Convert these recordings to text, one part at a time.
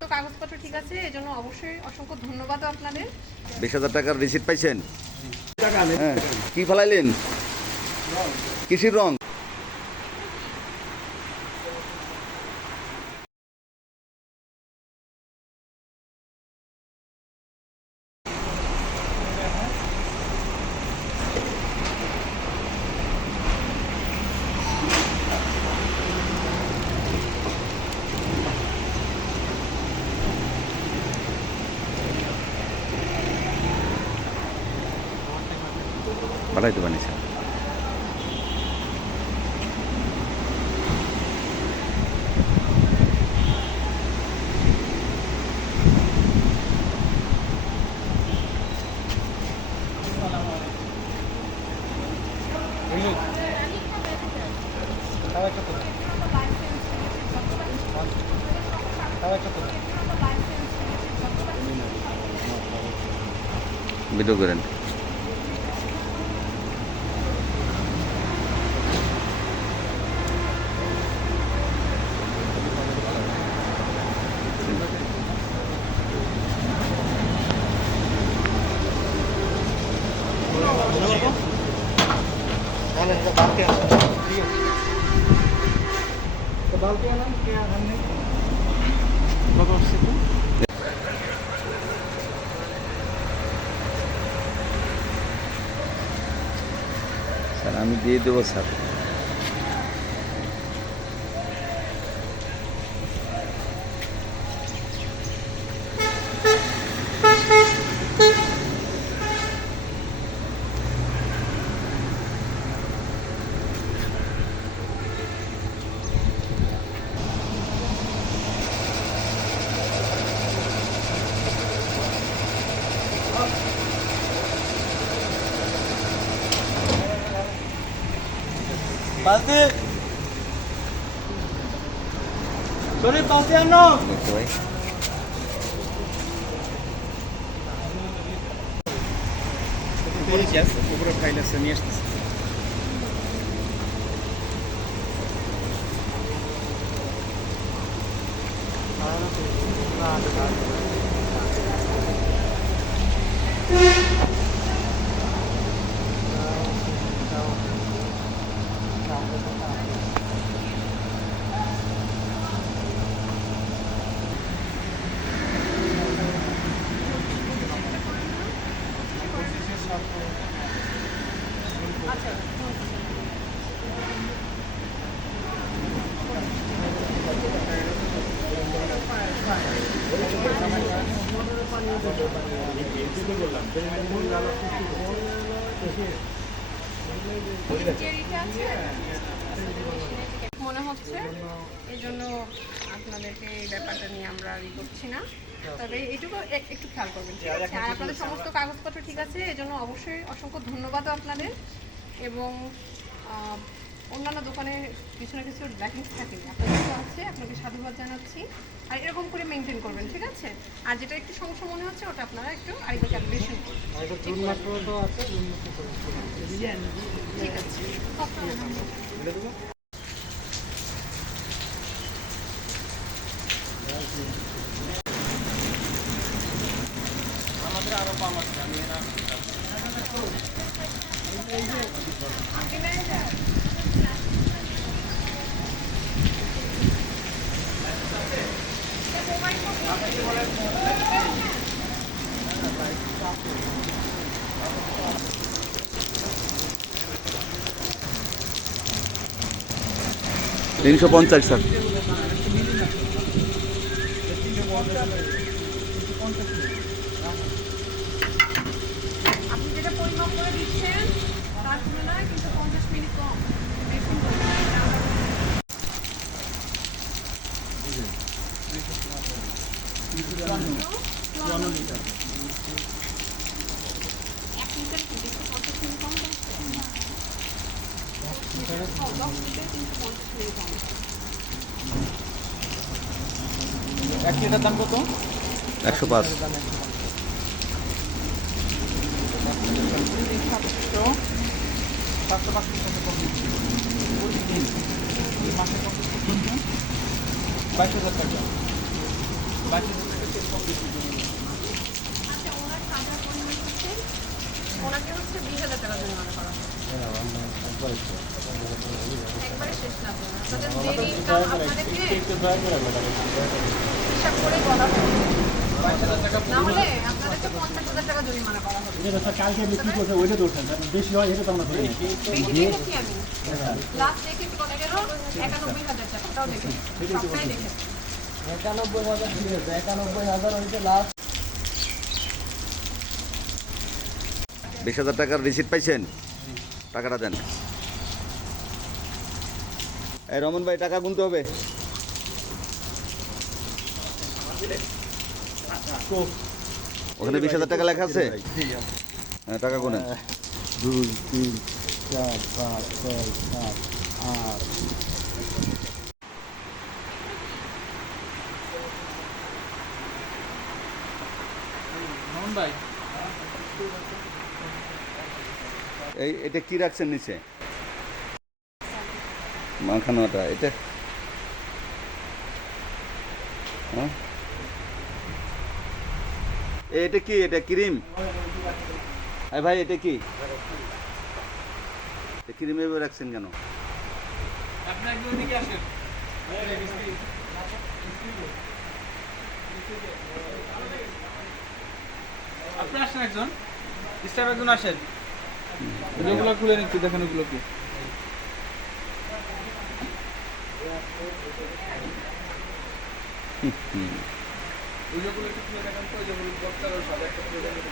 তো কাগজপত্র ঠিক আছে, এজন্য অবশ্যই অসংখ্য ধন্যবাদ আপনাদের। 20,000 টাকার রিসিট পাইছেন? হ্যাঁ, কি ফেলাইলেন? কিসের রং? বাড়াইতে পারিস। ভিডিও করেন। স্যার আমি দিয়ে দেবো স্যার। বালতি শরীফ বালতি আনো ভাই উপরে ফাইল আছে নিয়ে আসতেছি। মনে হচ্ছে এই জন্য আপনাদেরকে এই ব্যাপারটা নিয়ে আমরা করছি না, তবে এইটুকু একটু খেয়াল করবেন, ঠিক আছে? আর আপনাদের সমস্ত কাগজপত্র ঠিক আছে, এই জন্য অবশ্যই অসংখ্য ধন্যবাদ আপনাদের। এবং অন্যান্য দোকানে কিছু না কিছু ল্যাকিংস থাকে, আপনাদের তো আছে, আপনাকে সাধুবাদ জানাচ্ছি। আর এরকম করে মেনটেন করবেন, ঠিক আছে? আর যেটা একটু সমস্যা মনে হচ্ছে ওটা আপনারা একটু আরেকবার ক্যালকুলেশন করবেন, ঠিক আছে? আমাদের আরো পাম আছে আমি এরা 350 স্যার। আপনি যেটা পরিমাপ করে দিচ্ছেন তার তুলনায় কিন্তু 50 মিনিট কম। এক লিটার দাম কত? 105। 22,000 টাকা 22,000 টাকা চেক কমপ্লিট। আচ্ছা, ওনার সাজা পরিমাণ হচ্ছে, ওনাকে হচ্ছে 20,000 টাকা জরিমানা করা হবে। একবারে শেষ না করুন। আপনাদের ডেইলি ইনকাম আপনাদেরকে হিসাব করে বলা হবে। না হলে আপনাদেরকে 50,000 টাকা জরিমানা করা হবে। কালকে আপনি কি করছে ওইটা তো ওঠেন বেশি হয় এটা তো আমরা করি না। বেশি দেখেছি আমি। লাস্ট দেখেছি কত গেল? 91,000 টাকা। ওটাও দেখেছি। সবটাই দেখেছি। 91,000 ঠিক আছে 91,000 হইছে লাস্ট। 20,000 টাকার রিসিট পাইছেন? টাকাটা দেন। এই রমন ভাই টাকা গুনতে হবে। ওখানে 20,000 টাকা লেখা আছে। হ্যাঁ, টাকা গুনেন। 2 3 4 5 6 7 8 মোহন ভাই এটা কি রাখছেন নিচে? মাখানোটা এটা হ্যাঁ? এটা কি? এটা ক্রিম? ভাই এটা কি? ক্রিম এভাবে রাখছেন কেন? আপনি একজন ওদিকে আসেন। আপনি আসেন একজন, স্টাফ একজন আসেন। এগুলো খুলে নিচ্ছি, দেখেন ওগুলো কি। ওইগুলো একটু খুলে দেখেন তো, যেগুলো বক্তার সব একটা খুলে দেখেন।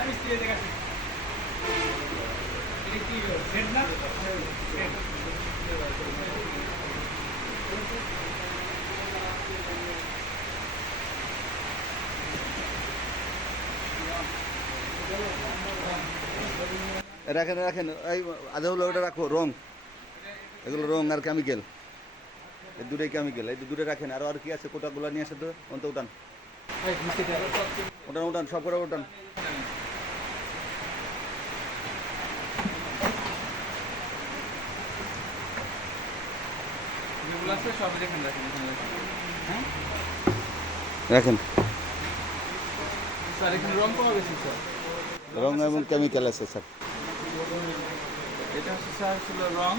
আমি স্ত্রী দেখাচ্ছি। এটা কি সেট না? রাখেন রাখেন, এই আধা হলো ওটা রাখো, রং এগুলো রং আর কেমিক্যাল, এই দুটোই কেমিক্যাল। এই দূরে রাখেন। আর কি আছে? কোটাগুলো নিয়ে আসে তো, অন্ত উঠান উঠান উঠান, সব করে উঠান। যেগুলো আছে সব দেখেন, রাখেন এখানে রাখেন। হ্যাঁ রাখেন। স্যার এখানে রং পাওয়া গেছে স্যার। রং এবং কেমিক্যাল আছে স্যার। এটা হচ্ছে স্যার ছিল রং,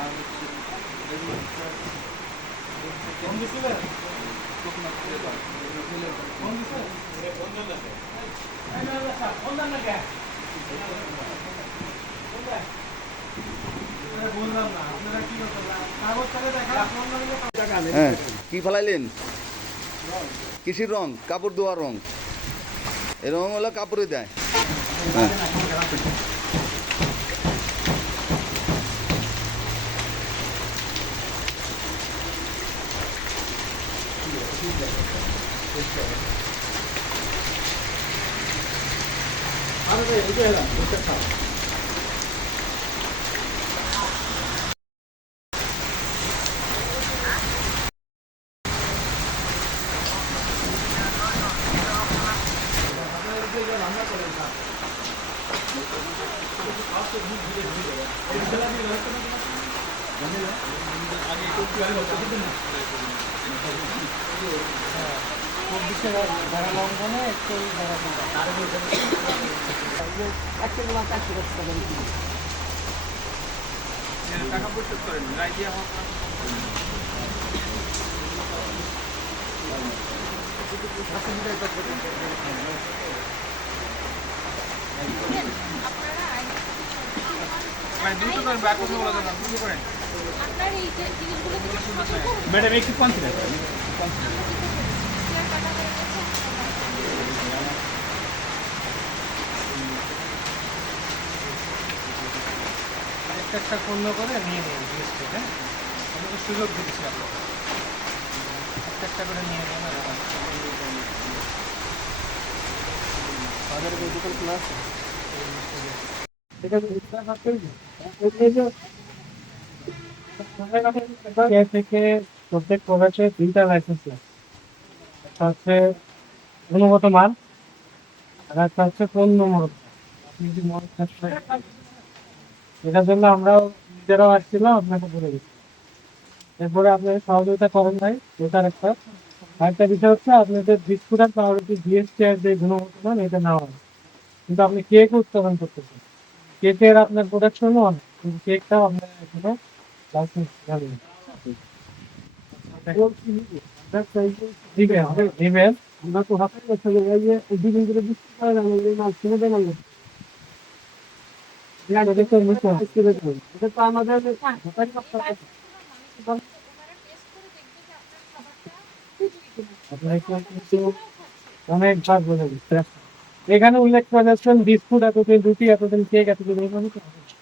আর হচ্ছে এগুলো স্যার কোন দিছিলে? Coconut flavour. কোন দিছিলে? কোন দাম আছে? এই না না স্যার, কোন দাম লাগে? কোন দাম? এটা বললাম না, আপনারা কি করতে কাগজ থেকে দেখা কোন দামে? হ্যাঁ, কি ফেলাইলেন? কিসের রং? কাপড় ধোয়ার রং। এই রং হলো কাপড়ে দেয়। হ্যাঁ, আরে এই যে এলাম এটা খাও। যারা লঙ্ঘনে একটু টাকা পরিশোধ করেন, রায় দিয়ে হোক। আপনারা আইডি মানে দ্রুত করেন, ব্যাক কথা বলা যাবে না, দ্রুত করেন। আপনার এই যে জিনিসগুলো থেকে সচল করুন। ম্যাডাম একটু কনসিডার করেন। শেয়ার কাটা হয়ে গেছে। একটা পণ্য করে নিয়ে নিন জিনিসটা। হ্যাঁ আমাকে সুযোগ দিচ্ছি আপনাকে, একটা করে নিয়ে নিন। বাজারে মেডিকেল ক্লাস এটা এ থেকে প্রত্যেক প্রোডাক্টে 3টা লাইসেন্স লাগে। একটা হচ্ছে গুণগত মান, আর একটা হচ্ছে পণ্য মূল্য। আপনি যদি মনে করেন এটার জন্য আমরাও নিজেরাও আসছিলাম, আপনাকে বলে দিচ্ছি। এরপরে আপনি সহযোগিতা করেন নাই, এটার একটা আরেকটা বিষয় হচ্ছে আপনাদের বিস্কুট আর পাউরুটি জিএসটি আর যে গুণগত মান এটা নেওয়া হয়, কিন্তু আপনি কেক উৎপাদন করতেছেন, কেকের আপনার প্রোডাকশনও অনেক, কিন্তু কেকটাও আপনার এখনো লাইসেন্স যাবে না। দিবেন দিবেন, আমরা তো হাতে বছর দুদিন করে বিস্কুট পাই না, এই মাল কিনে দেন আমরা। এটা তো নিতে হয়, এটা তো আমাদের ব্যাপারই করতে হবে। আপনাকে কিন্তু অনেকবার বলে দিচ্ছে, এখানে উল্লেখ করে যাচ্ছেন বিস্কুট এতদিন, রুটি এতদিন, কেক এতদিন, এখানে তো হবে না।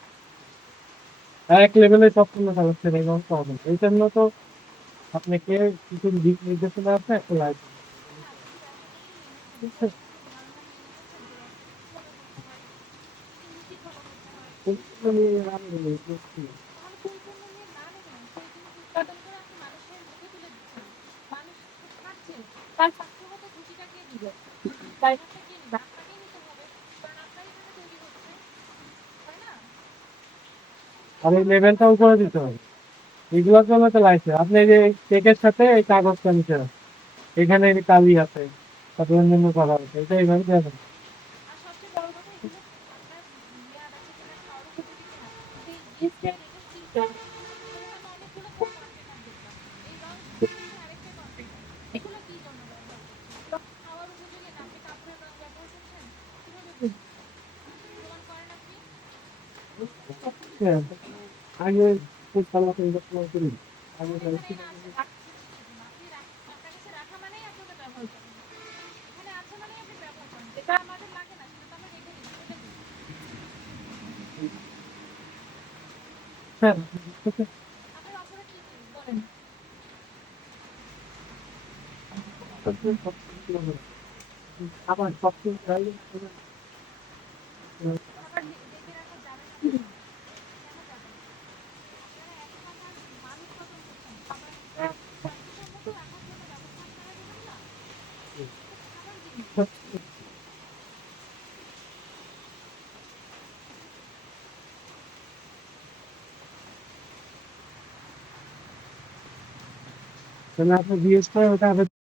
এক লেভেলে সম্পূর্ণ থাকছে এবং তো হবে না। এই জন্য তো আপনাকে কিছু দিক নির্দেশনা আছে, একটা লাইসেন্স। তার স্বাস্থ্যগত ঝুঁকিটা কে দিবে? দায়ভারটা কে নিবে? আপনাকেই নিতে হবে। কারণ আপনার এখানে তৈরি হচ্ছে, তাই না? আর এই লেভেলটা উপরে দিতে হবে, এগুলোর জন্য তো লাইসেন্স। আপনি এই যে কেকের সাথে এই কাগজটা নিতে হবে, এখানে এই কালি আছে, তারপরে অন্যান্য করা আছে, এটা এইভাবে দেওয়া যাবে না। আর সবচেয়ে বড় কথা এগুলো আপনার মেয়াদ আছে কিনা, খাওয়ার উপযোগী কিনা। কিন্তু এই জিএসটি আর এসএসটি এখানে অনেকগুলো কন্টেনার দেখলাম। এই লঞ্চ হচ্ছে আরেকটা কন্টেনার। এগুলো কি জন্য ব্যবহার করছেন? খাওয়ার উপযোগী না, আপনি কাপড়ের রং ব্যবহার করছেন? কিভাবে বুঝবেন? প্রমাণ করেন আপনি? হ্যাঁ, আগে খুব ভালো করে যত্ন করি। আগে আপনি যাই এখানে রাখছেন কিসের জন্য? আপনার কাছে রাখা মানেই আপনাকে ব্যবহার করেন। এখানে আছে মানেই আপনি ব্যবহার করেন। যেটা আমাদের লাগে না সেটা তো আমরা রেখে দিই। সেটা কি? স্যার, আপনার অপরাধ কি কি? বলেন। আবার সবকিছু আবার দেখে রাখা যাবে না কেন? কেন যাবে না? আপনারা এত টাকার মাল উৎপাদন করছেন, খাবার স্বাস্থ্যসম্মত রাখার জন্য ব্যবস্থা আপনারা নেবেন না? এটা তো খাবার জিনিস। তাহলে আপনি জিজ্ঞেস করেন ওটা